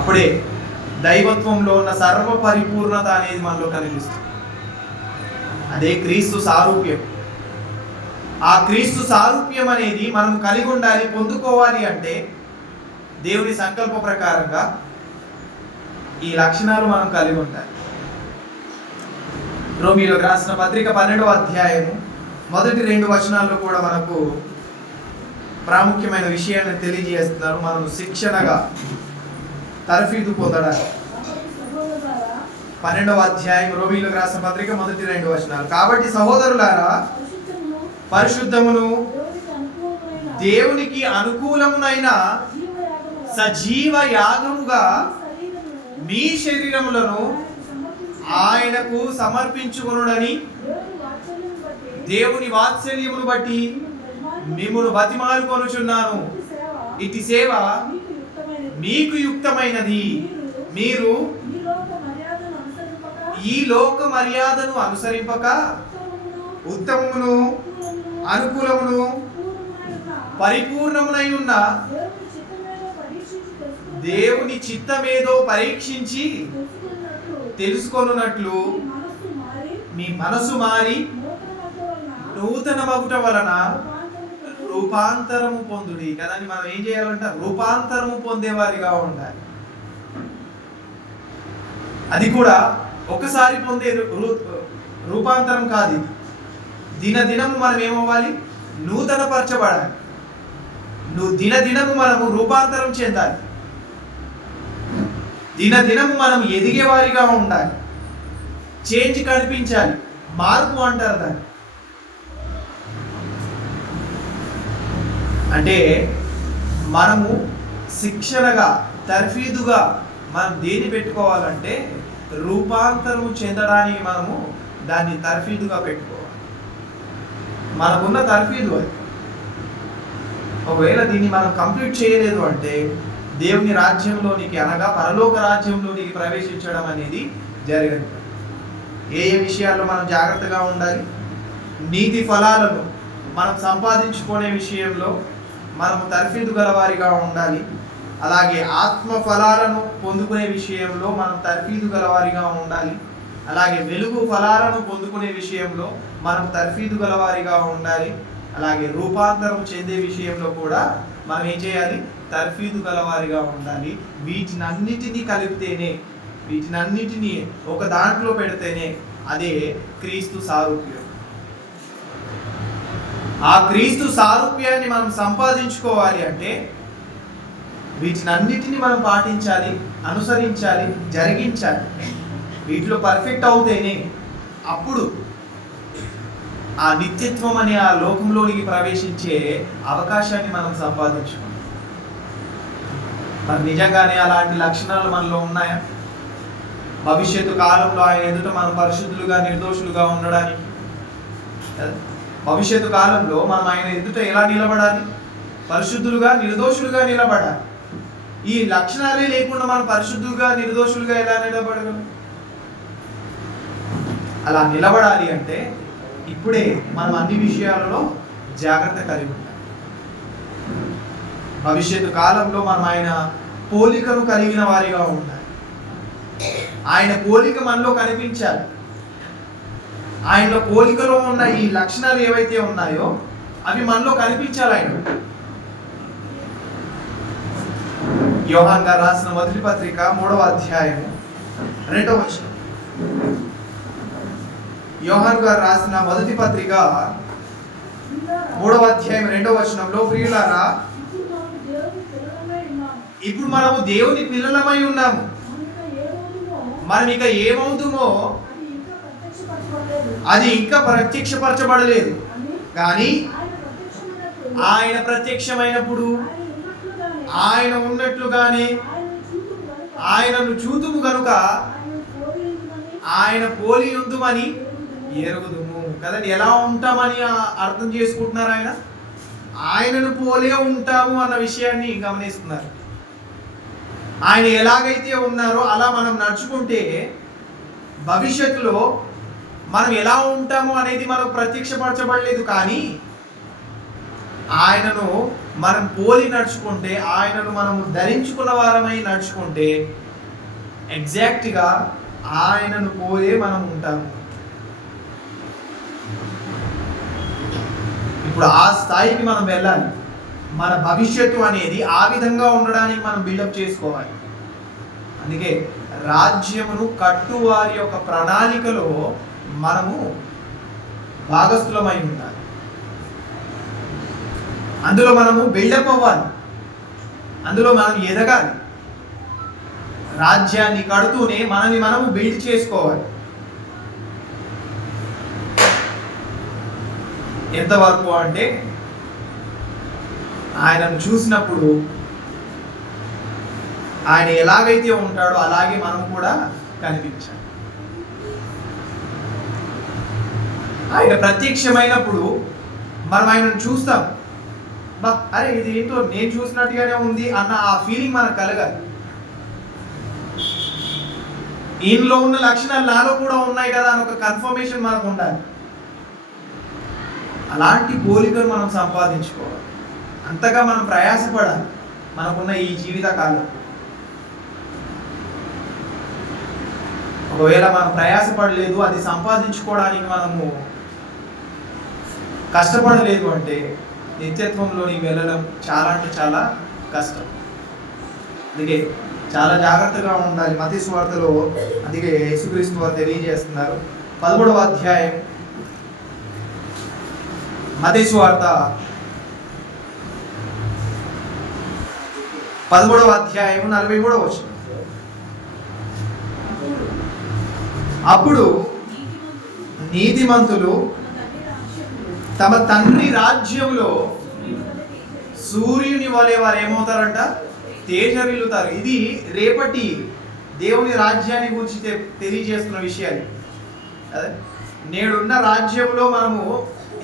అప్పుడే దైవత్వంలో ఉన్న సర్వ పరిపూర్ణత అనేది మనలో కనిపిస్తుంది. అదే క్రీస్తు సారూప్యం. ఆ క్రీస్తు సారూప్యం అనేది మనం కలిగి ఉండాలి. పొందుకోవాలి అంటే దేవుని సంకల్ప ప్రకారంగా ఈ లక్షణాలు మనం కలిగి ఉండాలి. రోమీయులకు రాసిన పత్రిక 12వ అధ్యాయము మొదటి 2 వచనాల్లో కూడా మనకు ప్రాముఖ్యమైన విషయాన్ని తెలియజేస్తున్నారు. మనం శిక్షణగా తర్ఫీదు పొందడానికి. 12వ అధ్యాయం రోమీయులకు రాసిన పత్రిక మొదటి 2 వచనాలు. కాబట్టి సహోదరులారా, పరిశుద్ధమును దేవునికి అనుకూలమునైన సజీవ యాగముగా మీ శరీరములను ఆయనకు సమర్పించుకొనుడని దేవుని వాత్సల్యమును బట్టి మిమ్మును బతిమాలుకొనుచున్నాను. ఇటు సేవ మీకు యుక్తమైనది. మీరు ఈ లోక మర్యాదను అనుసరింపక ఉత్తమమును అనుకూలమును పరిపూర్ణమునై ఉన్న దేవుని చిత్తమేదో పరీక్షించి తెలుసుకొనున్నట్లు మీ మనసు మారి నూతన మగుట వలన రూపాంతరము పొందుడి. కదండి, మనం ఏం చేయాలంట? రూపాంతరము పొందేవారిగా ఉండాలి. అది కూడా ఒకసారి పొందే రూపాంతరం కాదు. దినదినము మనం ఏమవ్వాలి? నూతన పరచబడాలి. దినదినము మనము రూపాంతరం చెందాలి. దినదినము మనం ఎదిగే వారిగా ఉండాలి. చేంజ్ కనిపించాలి. మార్పు అంటారు దాన్ని. అంటే మనము శిక్షణగా తర్ఫీదుగా మనం దేని పెట్టుకోవాలంటే రూపాంతరము చెందడానికి మనము దాన్ని తర్ఫీదుగా పెట్టుకోవాలి. మనకున్న తర్ఫీదు అది. ఒకవేళ దీన్ని మనం కంప్లీట్ చేయలేదు అంటే దేవుని రాజ్యంలోనికి అనగా పరలోక రాజ్యంలోనికి ప్రవేశించడం అనేది జరగదు. ఏ విషయాల్లో మనం జాగ్రత్తగా ఉండాలి? నీతి ఫలాలను మనం సంపాదించుకునే విషయంలో మనము తర్ఫీదు గలవారిగా ఉండాలి. అలాగే ఆత్మ ఫలాలను పొందుకునే విషయంలో మనం తర్ఫీదు గలవారిగా ఉండాలి. అలాగే వెలుగు ఫలాలను పొందుకునే విషయంలో మనం తర్ఫీదు గలవారిగా ఉండాలి. అలాగే రూపాంతరం చెందే విషయంలో కూడా మనం ఏం చేయాలి? తర్ఫీదు గలవారిగా ఉండాలి. వీటినన్నిటినీ కలిపితేనే, వీటినన్నిటినీ ఒక దాంట్లో పెడితేనే అదే క్రీస్తు సారూప్యం. ఆ క్రీస్తు సారూప్యాన్ని మనం సంపాదించుకోవాలి అంటే వీటినన్నిటిని మనం పాటించాలి, అనుసరించాలి, జరిగించాలి. వీటిలో పర్ఫెక్ట్ అవుతేనే అప్పుడు ఆ నిత్యత్వం అనే ఆ లోకంలోనికి ప్రవేశించే అవకాశాన్ని మనం సంపాదించుకుంటాం. మరి నిజంగానే అలాంటి లక్షణాలు మనలో ఉన్నాయా? భవిష్యత్తు కాలంలో ఆయన ఎదుట మనం పరిశుద్ధులుగా, నిర్దోషులుగా ఉండడానికి, భవిష్యత్తు కాలంలో మనం ఆయన ఎదుట ఎలా నిలబడాలి? పరిశుద్ధులుగా, నిర్దోషులుగా నిలబడాలి. ఈ లక్షణాలే లేకుండా మనం పరిశుద్ధులుగా, నిర్దోషులుగా ఎలా నిలబడగలం? అలా నిలబడాలి అంటే ఇప్పుడే మనం అన్ని విషయాలలో జాగ్రత్త కలిగి ఉండాలి. భవిష్యత్తు కాలంలో మనం ఆయన పోలికను కలిగిన వారిగా ఉండాలి. ఆయన పోలిక మనలో కనిపించాలి. ఆయనలో పోలికలో ఉన్న ఈ లక్షణాలు ఏవైతే ఉన్నాయో అవి మనలో కనిపించాలి. ఆయన యోహాన్ గారు రాసిన మొదటి పత్రిక 3వ అధ్యాయము 2వ వచనం. యోహాన్ గారు రాసిన మొదటి పత్రిక 3వ అధ్యాయం 2వ వచనంలో, ప్రియులారా, ఇప్పుడు మనము దేవుని పిల్లలమై ఉన్నాము. మనం ఇక ఏమవుతామో అది ఇంకా ప్రత్యక్షపరచబడలేదు. కానీ ఆయన ప్రత్యక్షమైనప్పుడు ఆయన ఉన్నట్లుగానే ఆయనను చూతుము గనుక ఆయన పోలి ఉందుమని ఎరుగుదుము. కదండి, ఎలా ఉంటామని అర్థం చేసుకుంటున్నారు. ఆయనను పోలే ఉంటాము అన్న విషయాన్ని గమనిస్తున్నారు. ఆయన ఎలాగైతే ఉన్నారో అలా మనం నడుచుకుంటే భవిష్యత్తులో మనం ఎలా ఉంటామో అనేది మనకు ప్రత్యక్షపరచబడలేదు. కానీ ఆయనను మనం పోలి నడుచుకుంటే, ఆయనను మనం ధరించుకున్న వారమై నడుచుకుంటే ఎగ్జాక్ట్గా ఆయనను పోలే మనం ఉంటాము. ఇప్పుడు ఆ స్థాయికి మనం వెళ్ళాలి. మన భవిష్యత్తు అనేది ఆ విధంగా ఉండడానికి మనం బిల్డప్ చేసుకోవాలి. అందుకే రాజ్యమును కట్టువారి యొక్క ప్రణాళికలో మనము భాగస్థులమై ఉండాలి. అందులో మనము బిల్డప్ అవ్వాలి. అందులో మనం ఎదగాలి. రాజ్యాన్ని కడుతూనే మనని మనము బిల్డ్ చేసుకోవాలి. ఎంతవరకు అంటే ఆయనను చూసినప్పుడు ఆయన ఎలాగైతే ఉంటాడో అలాగే మనం కూడా కనిపించాలి. ఆయన ప్రత్యక్షమైనప్పుడు మనం ఆయనను చూస్తాం. అరే, ఇది ఏంటో నేను చూసినట్టుగానే ఉంది అన్న ఆ ఫీలింగ్ మనకు కలగాలి. ఈయనలో ఉన్న లక్షణాలు నాలో కూడా ఉన్నాయి కదా అని ఒక కన్ఫర్మేషన్ మనకు ఉండాలి. అలాంటి పోలికను మనం సంపాదించుకోవాలి. అంతగా మనం ప్రయాసపడాలి మనకున్న ఈ జీవిత కాలం. ఒకవేళ మనం ప్రయాసపడలేదు, అది సంపాదించుకోవడానికి మనము కష్టపడలేదు అంటే నిత్యత్వంలోనికి వెళ్ళడం చాలా అంటే చాలా కష్టం. అందుకే చాలా జాగ్రత్తగా ఉండాలి. మత్తయి సువార్తలో అందుకే యేసుక్రీస్తు వారు తెలియజేస్తున్నారు. 13వ అధ్యాయం మత్తయి సువార్త 13వ అధ్యాయం 43వ వచనం. అప్పుడు నీతిమంతులు తమ తండ్రి రాజ్యంలో సూర్యుని వలె వారు ఏమవుతారంట? తేజరిల్లుతారు. ఇది రేపటి దేవుని రాజ్యాన్ని గురించి తెలియజేస్తున్న విషయాలు. నేడున్న రాజ్యంలో మనము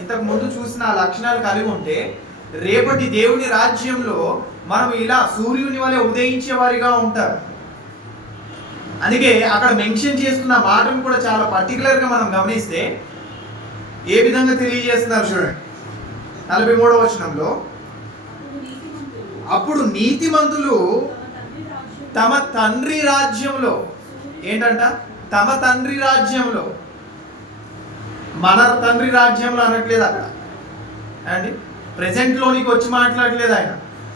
ఇంతకు ముందు చూసిన లక్షణాలు కలిగి ఉంటే రేపటి దేవుని రాజ్యంలో మనం ఇలా సూర్యుని వలె ఉదయించే వారిగా ఉంటారు. అందుకే అక్కడ మెన్షన్ చేస్తున్న మాటను కూడా చాలా పర్టికులర్గా మనం గమనిస్తే ఏ విధంగా తెలియజేస్తున్నారు చూడండి. 43వ వచనంలో, అప్పుడు నీతిమంతులు తమ తండ్రి రాజ్యంలో, ఏంటంట, తమ తండ్రి రాజ్యంలో, మన తండ్రి రాజ్యంలో అనట్లేదు అక్కడ అండి. ప్రెసెంట్లోనికి వచ్చి మాట్లాడలేదు ఆయన,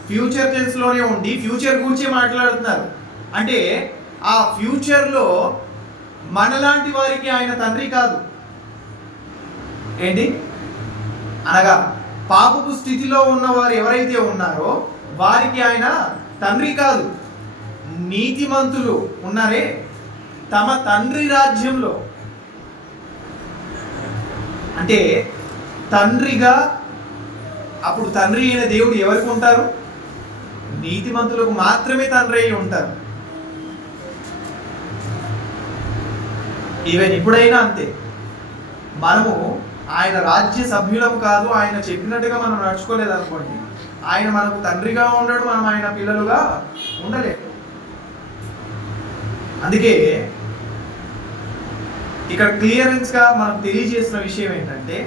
ఫ్యూచర్ టెన్స్లోనే ఉండి ఫ్యూచర్ గురించి మాట్లాడుతున్నారు. అంటే ఆ ఫ్యూచర్లో మనలాంటి వారికి ఆయన తండ్రి కాదు. ఏంటి అనగా పాపపు స్థితిలో ఉన్నవారు ఎవరైతే ఉన్నారో వారికి ఆయన తండ్రి కాదు. నీతిమంతులు ఉన్నారే తమ తండ్రి రాజ్యంలో, అంటే తండ్రిగా, అప్పుడు తండ్రి అయిన దేవుడు ఎవరికి ఉంటారు? నీతిమంతులకు మాత్రమే తండ్రి అయి ఉంటారు. ఈవెన్ ఇప్పుడైనా అంతే. మనము ఆయన రాజ్య సభ్యులము కాదు, ఆయన చెప్పినట్టుగా మనం నడుచుకోలేదు అనుకోండి, ఆయన మనకు తండ్రిగా ఉండడు, మనం ఆయన పిల్లలుగా ఉండలేదు. అందుకే ఇక్కడ క్లియరెన్స్గా మనం తెలియజేసిన విషయం ఏంటంటే,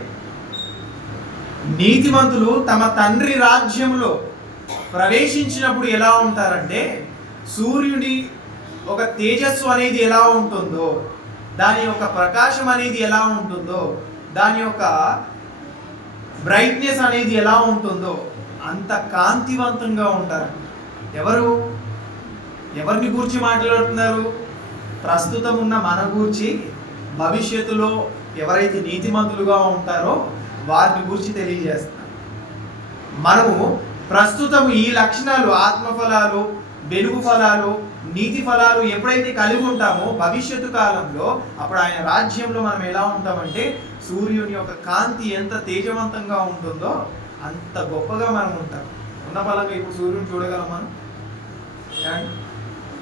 నీతిమంతులు తమ తండ్రి రాజ్యంలో ప్రవేశించినప్పుడు ఎలా ఉంటారంటే, సూర్యుడి ఒక తేజస్సు అనేది ఎలా ఉంటుందో, దాని యొక్క ప్రకాశం అనేది ఎలా ఉంటుందో, దాని యొక్క బ్రైట్నెస్ అనేది ఎలా ఉంటుందో అంత కాంతివంతంగా ఉంటారు. ఎవరిని గూర్చి మాట్లాడుతున్నారు? ప్రస్తుతం ఉన్న మన గూర్చి, భవిష్యత్తులో ఎవరైతే నీతిమంతులుగా ఉంటారో వారిని గూర్చి తెలియజేస్తున్నారు. మనము ప్రస్తుతం ఈ లక్షణాలు, ఆత్మఫలాలు, వెలుగు ఫలాలు, నీతి ఫలాలు ఎప్పుడైతే కలిగి ఉంటామో భవిష్యత్తు కాలంలో, అప్పుడు ఆయన రాజ్యంలో మనం ఎలా ఉంటామంటే, సూర్యుని యొక్క కాంతి ఎంత తేజవంతంగా ఉంటుందో అంత గొప్పగా మనం ఉంటాం. ఉన్న ఫలంగా ఇప్పుడు సూర్యుని చూడగలమా మనం?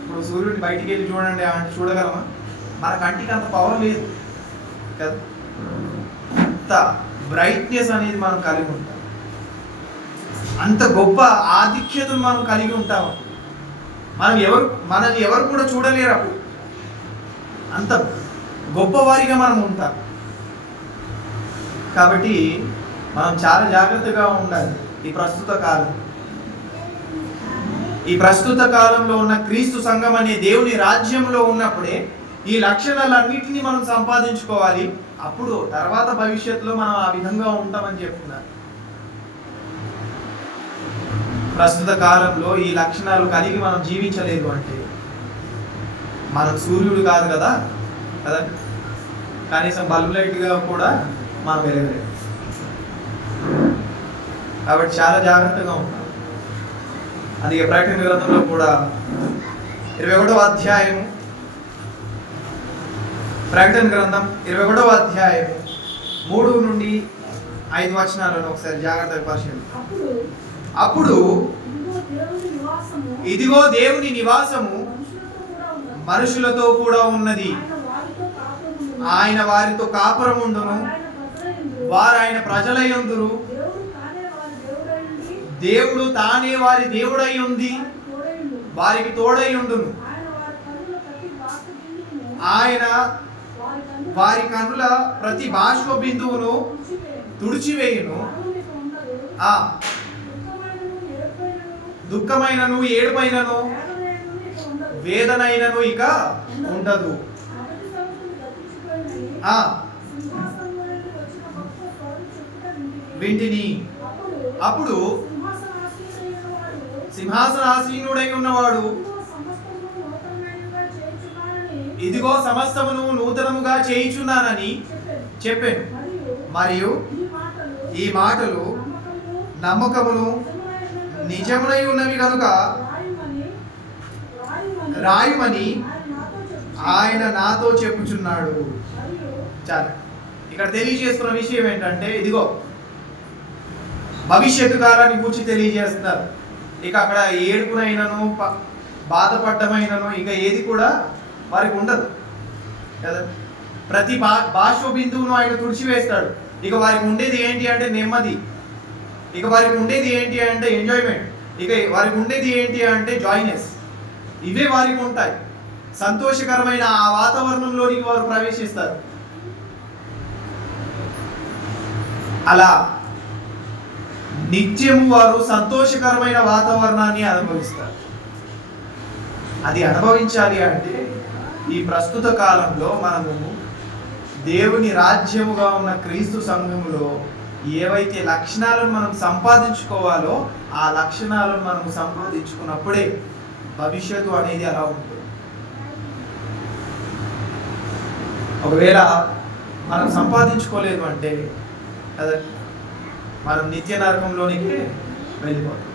ఇప్పుడు సూర్యుడిని బయటికి వెళ్ళి చూడండి అంటే చూడగలమా? మన కంటికి అంత పవర్ లేదు కదా, అంత బ్రైట్నెస్ అనేది మనం కలిగి ఉంటాం, అంత గొప్ప ఆధిక్యతను మనం కలిగి ఉంటాము. మనల్ని ఎవరు కూడా చూడలేరు అప్పుడు, అంత గొప్పవారిగా మనం ఉంటాం. కాబట్టి మనం చాలా జాగ్రత్తగా ఉండాలి. ఈ ప్రస్తుత కాలంలో ఉన్న క్రీస్తు సంఘం అనే దేవుని రాజ్యంలో ఉన్నప్పుడే ఈ లక్షణాలన్నిటినీ మనం సంపాదించుకోవాలి. అప్పుడు తర్వాత భవిష్యత్తులో మనం ఆ విధంగా ఉంటామని చెప్తున్నారు. ప్రస్తుత కాలంలో ఈ లక్షణాలు కలిగి మనం జీవించలేదు అంటే మనం సూర్యుడు కాదు కదా, కనీసం బల్బ్ లైట్గా కూడా మనం వెలగలేదు. కాబట్టి చాలా జాగ్రత్తగా ఉంటాం. అందుకే ప్రకటన గ్రంథంలో కూడా 21వ అధ్యాయము, ప్రకటన గ్రంథం 21వ అధ్యాయము 3 నుండి 5 వచనాలను ఒకసారి జాగ్రత్తగా పరిశీలిద్దాం. అప్పుడు ఇదిగో దేవుని నివాసము మనుషులతో కూడా ఉన్నది, ఆయన వారితో కాపురం ఉండును, వారు ఆయన ప్రజలయ్యుందురు, దేవుడు తానే వారి దేవుడై ఉంది, వారికి తోడై ఉండును, ఆయన వారి కన్నుల ప్రతి బాష్ప బిందువును తుడిచివేయును, దుఃఖమైనను ఏడుపైనను వేదనైనను ఇక ఉండదు. వింటిని అప్పుడు సింహాసనాసీనుడై ఉన్నవాడు, ఇదిగో సమస్తమును నూతనముగా చేయుచున్నానని చెప్పాను. మరియు ఈ మాటలు నమ్మకమును నిజమునై ఉన్నవి కనుక రాయుమని ఆయన నాతో చెప్పుచున్నాడు. చాలు. ఇక్కడ తెలియజేస్తున్న విషయం ఏంటంటే, ఇదిగో భవిష్యత్తు కాలాన్ని గురించి తెలియజేస్తున్నారు. ఇక అక్కడ ఏడుపునైనను బాధపడ్డమైనను ఇక ఏది కూడా వారికి ఉండదు కదా. ప్రతి బాష్ప బిందువును ఆయన తుడిచివేస్తాడు. ఇక వారికి ఉండేది ఏంటి అంటే నెమ్మది, ఇక వారికి ఉండేది ఏంటి అంటే ఎంజాయ్మెంట్, ఇక వారికి ఉండేది ఏంటి అంటే జాయ్నెస్. ఇవే వారికి ఉంటాయి. సంతోషకరమైన ఆ వాతావరణంలోనికి వారు ప్రవేశిస్తారు. అలా నిత్యము వారు సంతోషకరమైన వాతావరణాన్ని అనుభవిస్తారు. అది అనుభవించాలి అంటే ఈ ప్రస్తుత కాలంలో మనము దేవుని రాజ్యముగా ఉన్న క్రీస్తు సంఘములో ఏవైతే లక్షణాలను మనం సంపాదించుకోవాలో ఆ లక్షణాలను మనం సంపాదించుకున్నప్పుడే భవిష్యత్తు అనేది అలా ఉంటుంది. ఒకవేళ మనం సంపాదించుకోలేదు అంటే అదే మనం నిత్య నరకంలోనికి వెళ్ళిపోతాం.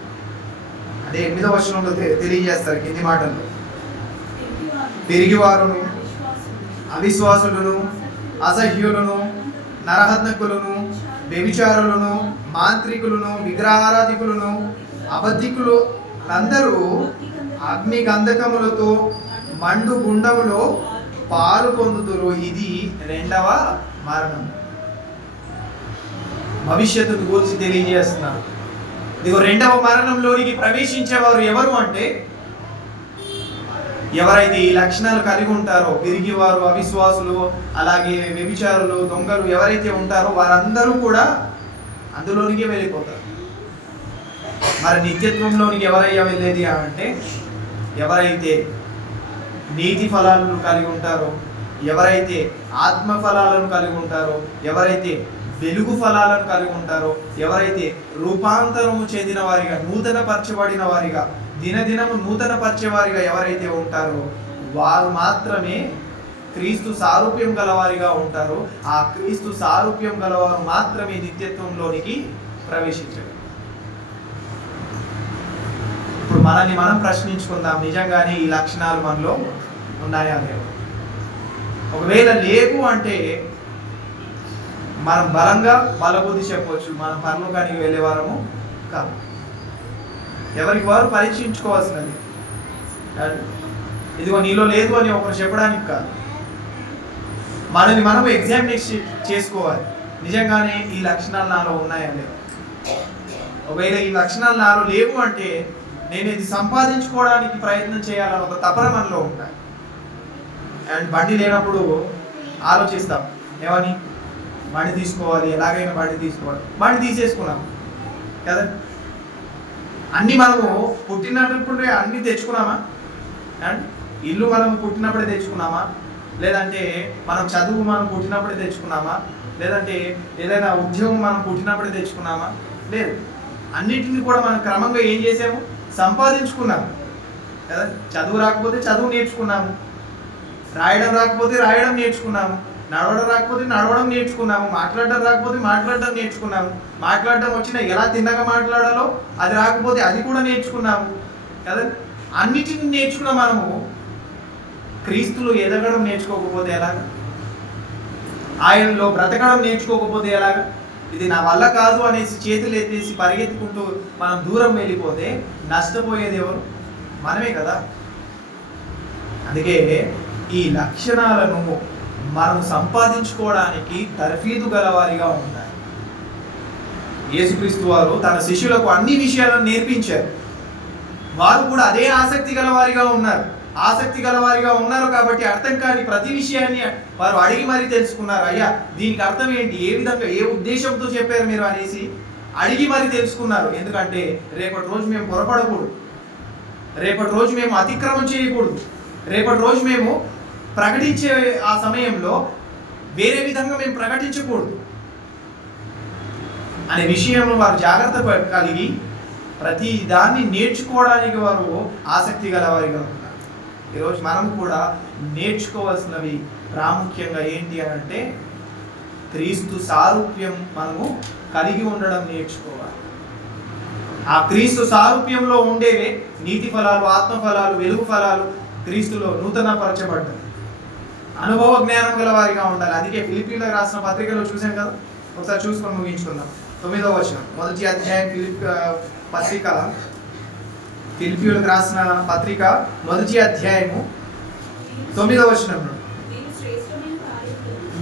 అదే 8వ వచనంలో తెలియజేస్తారు కింది మాటల్లో, తిరిగి వారును అవిశ్వాసులను అసహ్యులను నరహత్నకులను వ్యభిచారులను మాంత్రికులను విగ్రహారాధికులను అబద్ధికులు అందరూ అగ్ని గంధకములతో మండు గుండములో పాలు పొందుతురు. ఇది 2వ మరణం. భవిష్యత్తును గురించి తెలియజేస్తున్నారు. ఇదిగో 2వ మరణంలోనికి ప్రవేశించేవారు ఎవరు అంటే ఎవరైతే ఈ లక్షణాలు కలిగి ఉంటారో, పిరిగివారు అవిశ్వాసులు అలాగే వ్యభిచారులు దొంగలు ఎవరైతే ఉంటారో వారందరూ కూడా అందులోనికి వెళ్ళిపోతారు. మరి నిత్యత్వంలోనికి ఎవరయ్యా వెళ్ళేది అంటే ఎవరైతే నీతి ఫలాలను కలిగి ఉంటారో, ఎవరైతే ఆత్మ ఫలాలను కలిగి ఉంటారో, ఎవరైతే వెలుగు ఫలాలను కలిగి ఉంటారో, ఎవరైతే రూపాంతరము చెందిన వారిగా నూతన పరచబడిన వారిగా దినదినము నూతన పరిచేవారిగా ఎవరైతే ఉంటారో వారు మాత్రమే క్రీస్తు సారూప్యం గలవారిగా ఉంటారో ఆ క్రీస్తు సారూప్యం గలవారు మాత్రమే నిత్యత్వంలోనికి ప్రవేశించారు. ఇప్పుడు మనల్ని మనం ప్రశ్నించుకుందాం, నిజంగానే ఈ లక్షణాలు మనలో ఉన్నాయా లేవు? ఒకవేళ లేవు అంటే మనం బలంగా బలబుద్ధి చెప్పవచ్చు, మనం పరలోకానికి వెళ్ళే వారము కాదు. ఎవరికి వారు పరీక్షించుకోవాల్సినది. ఇదిగో నీలో లేదు అని ఒకరు చెప్పడానికి కాదు, మనని మనం ఎగ్జామినేషన్ చేసుకోవాలి. నిజంగానే ఈ లక్షణాలు నాలో ఉన్నాయా లేవు? ఒకవేళ ఈ లక్షణాలు నాలో లేవు అంటే నేను ఇది సంపాదించుకోవడానికి ప్రయత్నం చేయాలని ఒక తపన మనలో ఉంటాయి. అండ్ బండి లేనప్పుడు ఆలోచిస్తాం, ఏమని బండి తీసుకోవాలి, ఎలాగైనా బండి తీసుకోవాలి. బండి తీసేసుకున్నాం కదా, అన్నీ మనము పుట్టినప్పుడే అన్నీ తెచ్చుకున్నామా? అండ్ ఇల్లు మనం పుట్టినప్పుడే తెచ్చుకున్నామా? లేదంటే మనం చదువు మనం పుట్టినప్పుడే తెచ్చుకున్నామా? లేదంటే ఏదైనా ఉద్యోగం మనం పుట్టినప్పుడే తెచ్చుకున్నామా? లేదు. అన్నిటిని కూడా మనం క్రమంగా ఏం చేసాము? సంపాదించుకున్నాము కదా. చదువు రాకపోతే చదువు నేర్చుకున్నాము, రాయడం రాకపోతే రాయడం నేర్చుకున్నాము, నడవడం రాకపోతే నడవడం నేర్చుకున్నాము, మాట్లాడడం రాకపోతే మాట్లాడడం నేర్చుకున్నాము, మాట్లాడడం వచ్చినా ఎలా తిన్నగా మాట్లాడాలో అది రాకపోతే అది కూడా నేర్చుకున్నాము కదా. అన్నిటిని నేర్చుకున్న మనము క్రీస్తులో ఎదగడం నేర్చుకోకపోతే ఎలాగా? ఆయనలో బ్రతకడం నేర్చుకోకపోతే ఎలాగా? ఇది నా వల్ల కాదు అనేసి చేతులు ఎత్తేసి పరిగెత్తుకుంటూ మనం దూరం వెళ్ళిపోతే నష్టపోయేది ఎవరు? మనమే కదా. అందుకే ఈ లక్షణాలను మనం సంపాదించుకోవడానికి తర్ఫీదు గలవారిగా ఉండాలి. యేసుక్రీస్తు వారు తన శిష్యులకు అన్ని విషయాలను నేర్పించారు. వారు కూడా అదే ఆసక్తి గలవారిగా ఉన్నారు. కాబట్టి అర్థం కాని ప్రతి విషయాన్ని వారు అడిగి మరీ తెలుసుకున్నారు. అయ్యా దీనికి అర్థం ఏంటి, ఏ విధంగా ఏ ఉద్దేశంతో చెప్పారు మీరు అనేసి అడిగి మరీ తెలుసుకున్నారు. ఎందుకంటే రేపటి రోజు మేము పొరపడకూడదు, రేపటి రోజు మేము అతిక్రమం చేయకూడదు, రేపటి రోజు మేము ప్రకటించే ఆ సమయంలో వేరే విధంగా మేము ప్రకటించకూడదు అనే విషయంలో వారు జాగ్రత్త కలిగి ప్రతి దాన్ని నేర్చుకోవడానికి వారు ఆసక్తి గలవారిగా ఉన్నారు. ఈరోజు మనం కూడా నేర్చుకోవాల్సినవి ప్రాముఖ్యంగా ఏంటి అని అంటే క్రీస్తు సారూప్యం మనము కలిగి ఉండడం నేర్చుకోవాలి. ఆ క్రీస్తు సారూప్యంలో ఉండేవే నీతి ఫలాలు, ఆత్మ ఫలాలు, వెలుగు ఫలాలు క్రీస్తులో నూతన పరచబడ్డాయి. అనుభవ జ్ఞానం గల వారిగా ఉండాలి. అందుకే ఫిలిప్పీలకు రాసిన పత్రికలో చూసాం కదా, ఒకసారి చూసుకొని ముగించుకుందాం. 9వ వచనం, మొదటి అధ్యాయం ఫిలిప్పీలకు రాసిన పత్రిక మొదటి అధ్యాయము 9వ వచనం,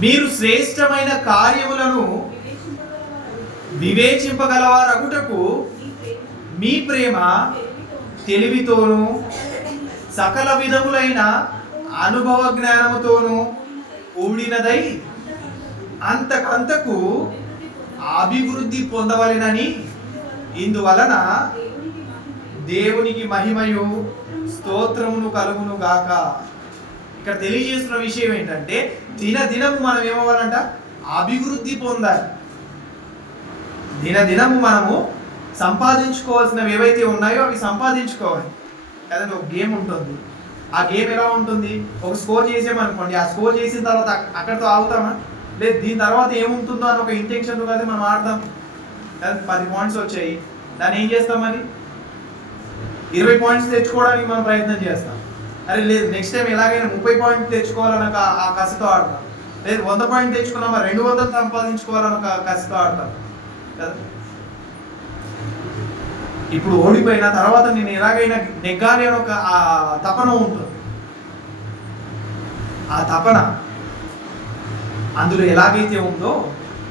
మీరు శ్రేష్టమైన కార్యములను వివేచింపగలవారగుటకు మీ ప్రేమ తెలివితోనూ సకల విధములైన అనుభవ జ్ఞానముతోనూ కూడినదై అంతకంతకు అభివృద్ధి పొందవలెనని ఇందువలన దేవునికి మహిమయు స్తోత్రమును కలుగును గాక. ఇక్కడ తెలియజేస్తున్న విషయం ఏంటంటే దినదినము మనం ఏమవ్వాలంట? అభివృద్ధి పొందాలి. దినదినము మనము సంపాదించుకోవాల్సినవి ఏవైతే ఉన్నాయో అవి సంపాదించుకోవాలి కదండి. ఒక గేమ్ ఉంటుంది, ఆ గేమ్ ఎలా ఉంటుంది? ఒక స్కోర్ చేసామనుకోండి, ఆ స్కోర్ చేసిన తర్వాత అక్కడితో ఆగుతామా? లేదు, దీని తర్వాత ఏముంటుందో అని ఒక ఇంటెన్షన్తో కదా మనం ఆడతాం. 10 పాయింట్స్ వచ్చాయి, దాన్ని ఏం చేస్తాం? మరి 20 పాయింట్స్ తెచ్చుకోవడానికి మనం ప్రయత్నం చేస్తాం. అరే లేదు, నెక్స్ట్ టైం ఎలాగైనా 30 పాయింట్లు తెచ్చుకోవాలన్న ఆ కసితో ఆడతాం. లేదు, 100 పాయింట్ తెచ్చుకున్నామా 200 సంపాదించుకోవాలన్న ఒక కసితో ఆడతాం కదా. ఇప్పుడు ఓడిపోయిన తర్వాత నేను ఎలాగైనా నెగ్గాలి అని ఒక తపన ఉంటుంది. ఆ తపన అందులో ఎలాగైతే ఉందో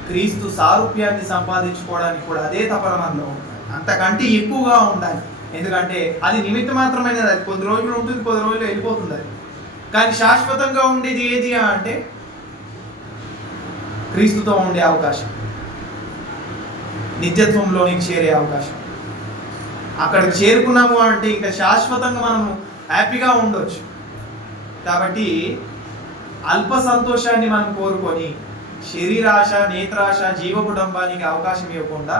క్రీస్తు సారూప్యాన్ని సంపాదించుకోవడానికి కూడా అదే తపన మనలో ఉంటుంది. అంతకంటే ఎక్కువగా ఉండాలి. ఎందుకంటే అది నిమిత్త మాత్రమైనది. అది కొద్ది రోజులు ఉంటుంది, కొద్ది రోజులు వెళ్ళిపోతుంది. అది కానీ శాశ్వతంగా ఉండేది ఏది అంటే క్రీస్తుతో ఉండే అవకాశం, నిత్యత్వంలోనికి చేరే అవకాశం. అక్కడికి చేరుకున్నాము అంటే ఇంకా శాశ్వతంగా మనము హ్యాపీగా ఉండొచ్చు. కాబట్టి అల్ప సంతోషాన్ని మనం కోరుకొని శరీరాశ, నేత్రాశ, జీవ కుటుంబానికి అవకాశం ఇవ్వకుండా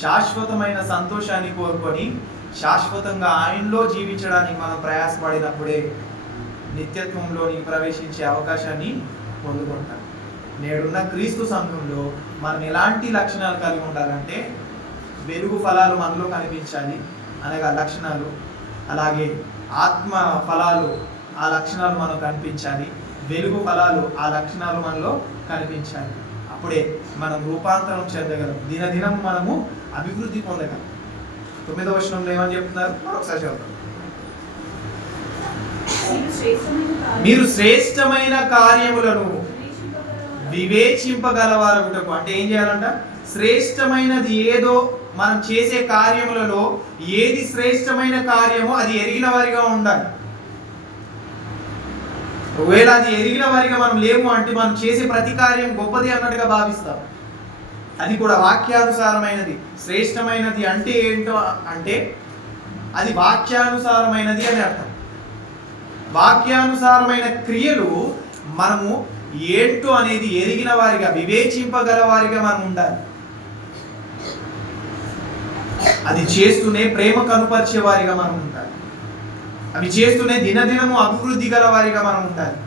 శాశ్వతమైన సంతోషాన్ని కోరుకొని శాశ్వతంగా ఆయనలో జీవించడానికి మనం ప్రయాసపడినప్పుడే నిత్యత్వంలోని ప్రవేశించే అవకాశాన్ని పొందుకుంటాం. నేడున్న క్రీస్తు సంఘంలో మనం ఎలాంటి లక్షణాలు కలిగి ఉండాలంటే వెలుగు ఫలాలు మనలో కనిపించాలి, అనగా లక్షణాలు. అలాగే ఆత్మ ఫలాలు, ఆ లక్షణాలు మనకు కనిపించాలి. వెలుగు ఫలాలు, ఆ లక్షణాలు మనలో కనిపించాలి. అప్పుడే మనం రూపాంతరం చెందగలం. దినదినం మనము అభివృద్ధి పొందగలం. 9వ వచనంలో ఏమని చెప్తున్నారు? ఒకసారి చదువుతాం. మీరు శ్రేష్టమైన కార్యములను వివేచింపగలవారగుటకు. అంటే ఏం చేయాలంట? శ్రేష్టమైనది ఏదో మనం చేసే కార్యములలో ఏది శ్రేష్టమైన కార్యమో అది ఎరిగిన వారిగా ఉండాలి. ఒకవేళ అది ఎరిగిన వారిగా మనం లేము అంటే మనం చేసే ప్రతి కార్యం గొప్పది అన్నట్టుగా భావిస్తాం. అది కూడా వాక్యానుసారమైనది. శ్రేష్టమైనది అంటే ఏంటో అంటే అది వాక్యానుసారమైనది అని అర్థం. వాక్యానుసారమైన క్రియలు మనము ఏంటో అనేది ఎరిగిన వారిగా, వివేచింపగల వారిగా మనం ఉండాలి. అది చేస్తూనే ప్రేమ కనుపరిచే వారిగా మనం ఉండాలి. అవి చేస్తూనే దినదినము అభివృద్ధి గల వారిగా మనం ఉండాలి.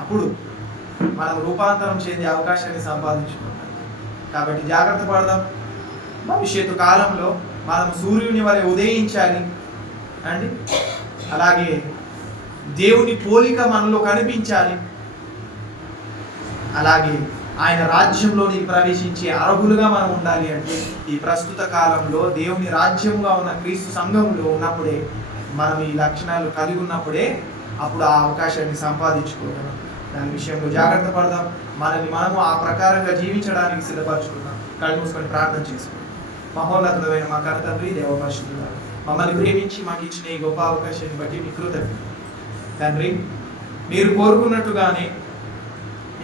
అప్పుడు మనం రూపాంతరం చెందే అవకాశాన్ని సంపాదించుకుంటాం. కాబట్టి జాగ్రత్త పడదాం. భవిష్యత్తు కాలంలో మనం సూర్యుని వలె ఉదయించాలి అండి. అలాగే దేవుని పోలిక మనలో కనిపించాలి. అలాగే ఆయన రాజ్యంలోని ప్రవేశించే అర్హులుగా మనం ఉండాలి. అంటే ఈ ప్రస్తుత కాలంలో దేవుని రాజ్యంగా ఉన్న క్రీస్తు సంఘంలో ఉన్నప్పుడే మనం ఈ లక్షణాలు కలిగి ఉన్నప్పుడే అప్పుడు ఆ అవకాశాన్ని సంపాదించుకోగలం. దాని విషయంలో జాగ్రత్త పడదాం. మనము ఆ ప్రకారంగా జీవించడానికి సిద్ధపరచుకుందాం. కళ్ళు మూసుకొని ప్రార్థన చేసుకుందాం. మహోన్నతుడైన మా కర్తండ్రి, దేవపరిశుద్ధుడా, మమ్మల్ని ప్రేమించి మాకు ఇచ్చిన ఈ గొప్ప అవకాశాన్ని బట్టి మీ కృతజ్ఞతలు తండ్రి. మీరు కోరుకున్నట్టుగానే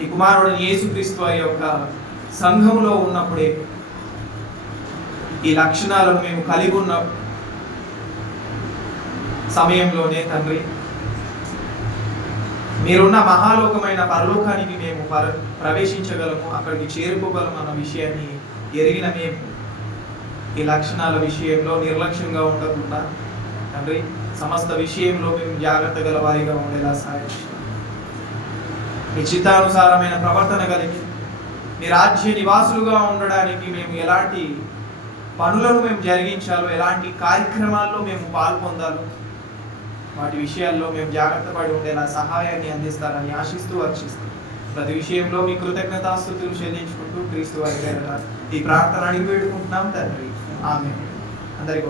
ఈ కుమారుడు యేసుక్రీస్తు వారి యొక్క సంఘంలో ఉన్నప్పుడే ఈ లక్షణాలను మేము కలిగి ఉన్న సమయంలోనే తండ్రి మీరున్న మహాలోకమైన పరలోకానికి మేము ప్రవేశించగలము, అక్కడికి చేరుకోగలము అన్న విషయాన్ని ఎరిగిన మేము ఈ లక్షణాల విషయంలో నిర్లక్ష్యంగా ఉండకుండా తండ్రి సమస్త విషయంలో మేము జాగ్రత్త గల వారిగా ఉండేలా సహాయం చేయండి. మీ చిత్తానుసారమైన ప్రవర్తన కలిగి మీ రాజ్య నివాసులుగా ఉండడానికి మేము ఎలాంటి పనులను మేము జరిగించాలో, ఎలాంటి కార్యక్రమాల్లో మేము పాల్పొందాలో వాటి విషయాల్లో మేము జాగ్రత్త పడి ఉండేలా సహాయాన్ని అందిస్తారని ఆశిస్తూ అర్చిస్తూ ప్రతి విషయంలో మీ కృతజ్ఞతాస్తుతులు చెల్లించుకుంటూ క్రీస్తు వారి పేరిట ఈ ప్రార్థన అడిగి వేడుకుంటున్నాం తండ్రి. ఆమేన్. అందరికీ